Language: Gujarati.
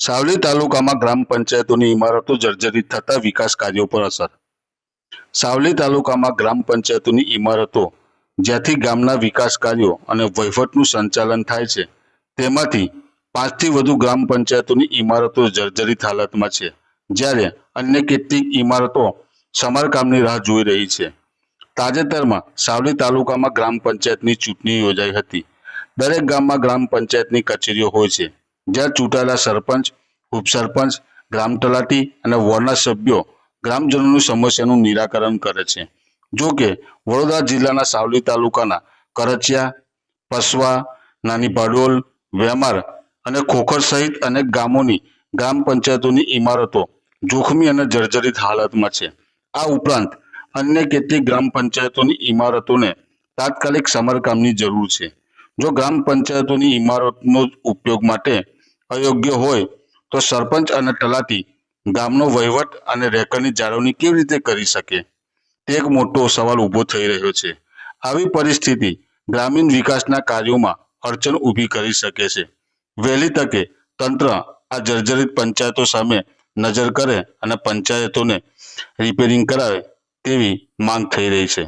સાવલી તાલુકામાં ગ્રામ પંચાયતોની ઇમારતો જર્જરિત થતા વિકાસ કાર્યો પર અસર. સાવલી તાલુકામાં ગ્રામ પંચાયતોની ઇમારતો, જ્યાંથી ગામના વિકાસ કાર્યો અને વહીવટનું સંચાલન થાય છે, તેમાંથી પાંચથી વધુ ગ્રામ પંચાયતોની ઇમારતો જર્જરિત હાલતમાં છે, જ્યારે અન્ય કેટલીક ઇમારતો સમારકામની રાહ જોઈ રહી છે. તાજેતરમાં સાવલી તાલુકામાં ગ્રામ પંચાયતની ચૂંટણી યોજાઈ હતી. દરેક ગામમાં ગ્રામ પંચાયતની કચેરીઓ હોય છે. જ્યાં ચૂંટાયેલા સરપંચ, ઉપસરપંચ, ગ્રામ તલાટી અને વોર્ડના સભ્યો ગ્રામજનોની સમસ્યાનું નિરાકરણ કરે છે. જો કે, વડોદરા જિલ્લાના સાવલી તાલુકાના કરચિયા, પસવા, નાની પાડોલ, વેમાર અને ખોખર સહિત અનેક ગામોની ગ્રામ પંચાયતોની ઇમારતો જોખમી અને જર્જરિત હાલતમાં છે. આ ઉપરાંત, અન્ય કેટલીક ગ્રામ પંચાયતોની ઇમારતોને તાત્કાલિક સમારકામની જરૂર છે. જો ગ્રામ પંચાયતોની ઇમારતનો ઉપયોગ માટે અયોગ્ય હોય તો સરપંચ અને તલાટી ગામનો વહીવટ અને રેકરની જાળવણી કેવી રીતે કરી શકે? તે એક મોટો સવાલ ઊભો થઈ રહ્યો છે. આવી પરિસ્થિતિ ગ્રામીણ વિકાસના કાર્યોમાં અડચણ ઊભી કરી શકે છે. વહેલી તકે તંત્ર આ જર્જરિત પંચાયતો સામે નજર કરે અને પંચાયતોને રિપેરિંગ કરાવે તેવી માંગ થઈ રહી છે.